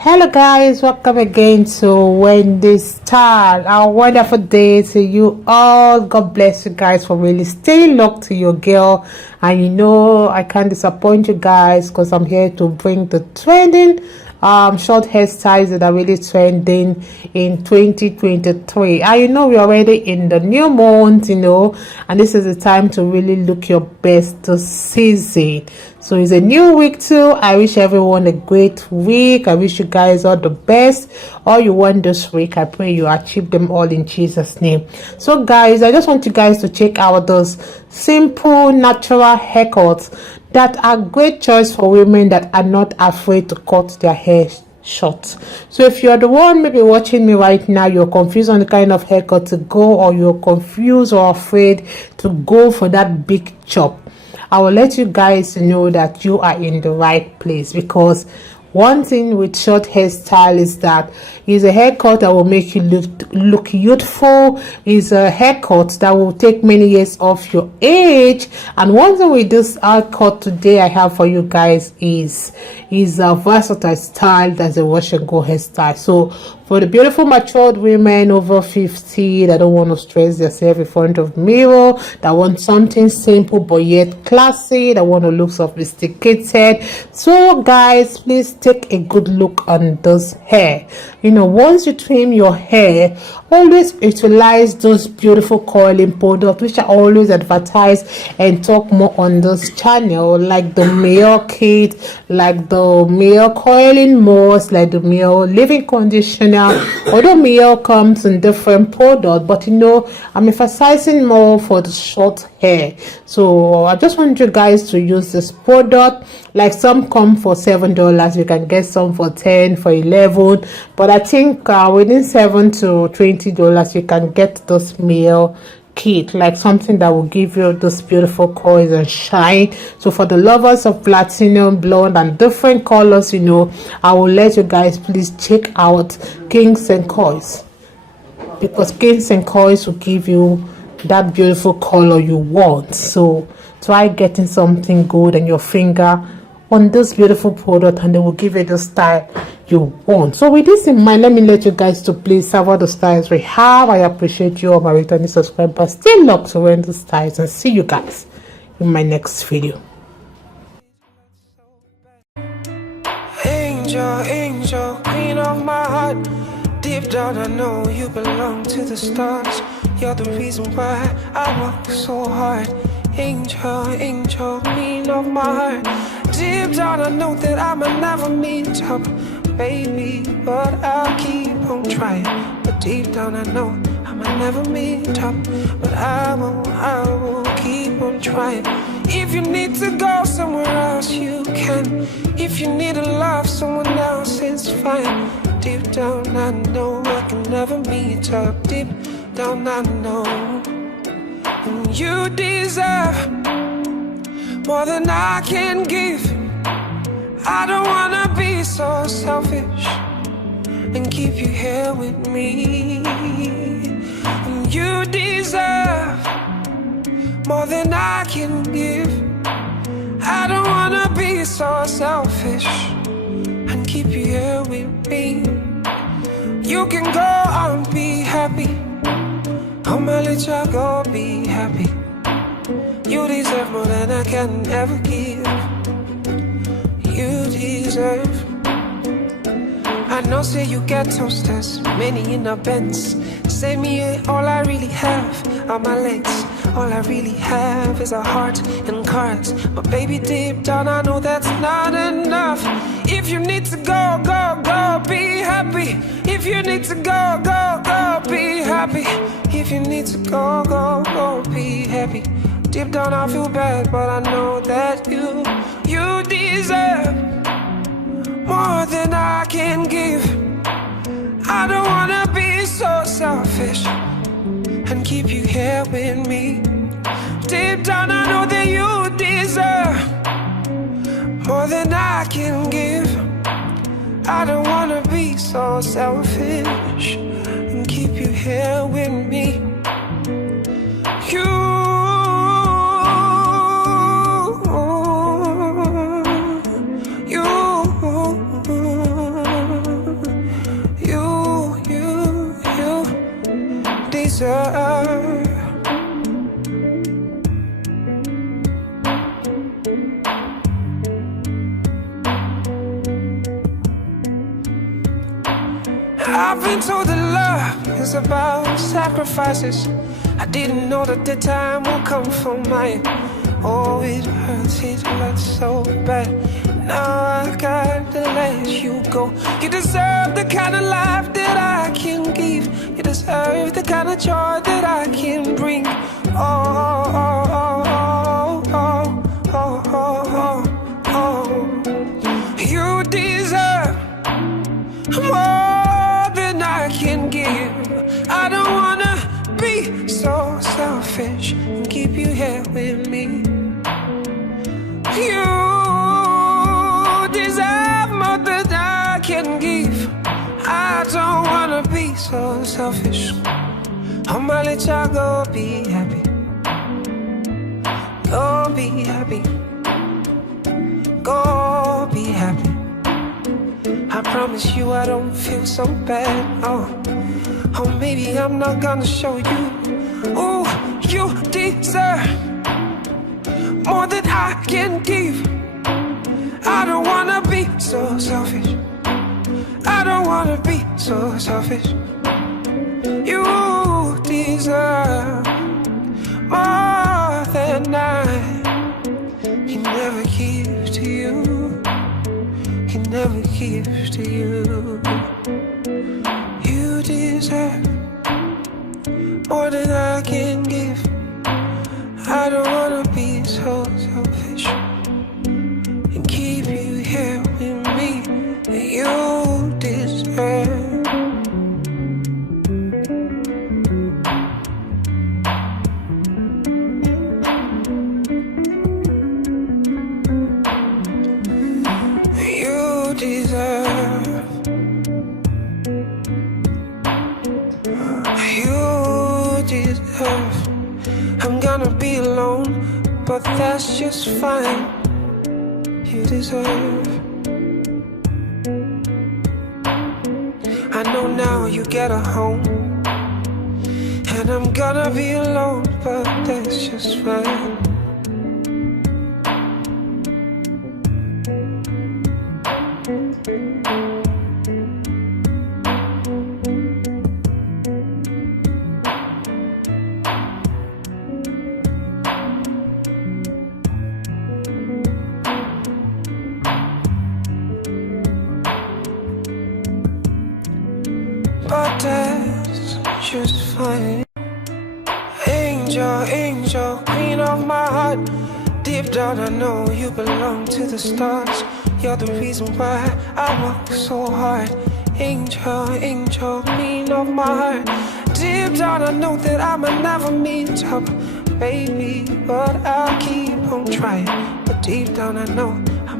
Hello guys, welcome again to Wendy's Style. Our wonderful day to you all. God bless you guys for really staying locked to your girl. And you know I can't disappoint you guys because I'm here to bring the trending short hairstyles that are really trending in 2023. And you know we're already in the new month, and this is the time to really look your best this season. So it's a new week too. I wish everyone a great week. I wish you guys all the best. All you want this week, I pray you achieve them all in Jesus' name. So guys, I just want you guys to check out those simple natural haircuts that are great choice for women that are not afraid to cut their hair short. So if you're the one maybe watching me right now, you're confused on the kind of haircut to go, or you're confused or afraid to go for that big chop, I will let you guys know that you are in the right place, because one thing with short hairstyle is that it's a haircut that will make you look youthful. It's a haircut that will take many years off your age. And one thing with this haircut today I have for you guys is a versatile style that's a wash and go hairstyle. So for the beautiful matured women over 50 that don't want to stress themselves in front of mirror, that want something simple but yet classy, that want to look sophisticated, so guys, please take a good look on this hair. Once you trim your hair, always utilize those beautiful coiling products which are always advertised and talk more on this channel, like the MIELLE kit, like the MIELLE coiling mousse, like the MIELLE leave-in conditioner. Although MIELLE comes in different products, but I'm emphasizing more for the short hair. So I just want you guys to use this product. Like some come for $7, you can get some for 10, for 11, but I think within $7 to $20 you can get this MIELLE kit, like something that will give you this beautiful coils and shine. So for the lovers of platinum, blonde and different colors, I will let you guys please check out Kings and Coils, because Kings and Coils will give you that beautiful color you want. So try getting something good on your finger on this beautiful product, and they will give you the style you want. So with this in mind, let me let you guys to please have all the styles we have. I appreciate you all my returning subscribers. Stay locked to Wendy Styles, and see you guys in my next video. Angel, angel, queen of my heart. Deep down I know you belong to the stars. You're the reason why I work so hard. Angel, angel, queen of my heart. Deep down I know that I might never meet up, baby, but I'll keep on trying. But deep down I know I might never meet up, but I will keep on trying. If you need to go somewhere else, you can. If you need to love someone else, it's fine. Deep down I know I can never meet up. Deep down I know. And you deserve more than I can give. I don't wanna be so selfish and keep you here with me. And you deserve more than I can give. I don't wanna be so selfish and keep you here with me. You can go and be happy. I'ma let you go be happy. You deserve more than I can ever give. You deserve. I know say you get toasters, many in a Benz. Say me all I really have are my legs. All I really have is a heart and cards. But baby, deep down I know that's not enough. If you need to go, go, go, be happy. If you need to go, go, go, be happy. If you need to go, go, go, be happy. Deep down I feel bad, but I know that you deserve more than I can give. I don't wanna be so selfish and keep you here with me. Deep down I know that you deserve more than I can give. I don't wanna be so selfish and keep you here with me. You deserve. I've been told that love is about sacrifices. I didn't know that the time will come for mine. Oh, it hurts so bad. Now I gotta let you go. You deserve the kind of life that I can give. You deserve the kind of joy that I can bring. Oh, oh, oh, oh, oh, oh, oh, oh. You deserve more than I can give. I don't wanna be so selfish and keep you here with me. You deserve more than I can give. I don't wanna be so selfish. I'ma let y'all go be happy. Go be happy. Go be happy. I promise you I don't feel so bad. Oh, maybe I'm not gonna show you. Oh, you deserve more than I can give. I don't wanna be so selfish. I don't wanna be so selfish. You deserve more than I can never give to you. Can never give to you. You deserve more than I can give. I don't wanna be so selfish and keep you here with me. You deserve. You deserve. You deserve. I'm gonna be alone, but that's just fine. You deserve. I know now you get a home, and I'm gonna be alone, but that's just fine. But that's just fine. Angel, angel, queen of my heart. Deep down I know you belong to the stars. You're the reason why I work so hard. Angel, angel, queen of my heart. Deep down I know that I might never meet up, baby, but I'll keep on trying. But deep down I know